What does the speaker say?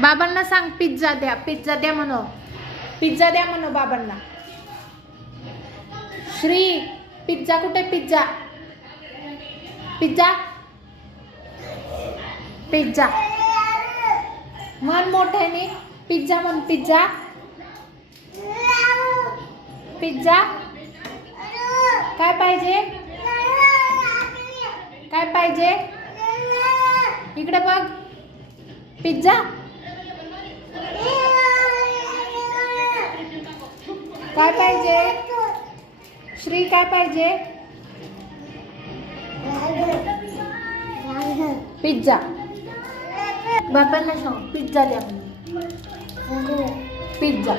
बाबांना सांग पिझ्झा द्या, पिझ्झा द्या म्हणो, पिझ्झा द्या म्हणो बाबांना. श्री पिझ्झा कुठे? पिझ्झा पिझ्झा पिझ्झा मन मोठ्याने पिझ्झा म्हण. पिझ्झा पिझ्झा काय पाहिजे? काय पाहिजे? इकडे बघ. पिझ्झा काय पाहिजे? श्री काय पाहिजे? पिझ्झा. बाबांना सांग पिझ्झा द्या म्हणून. पिझ्झा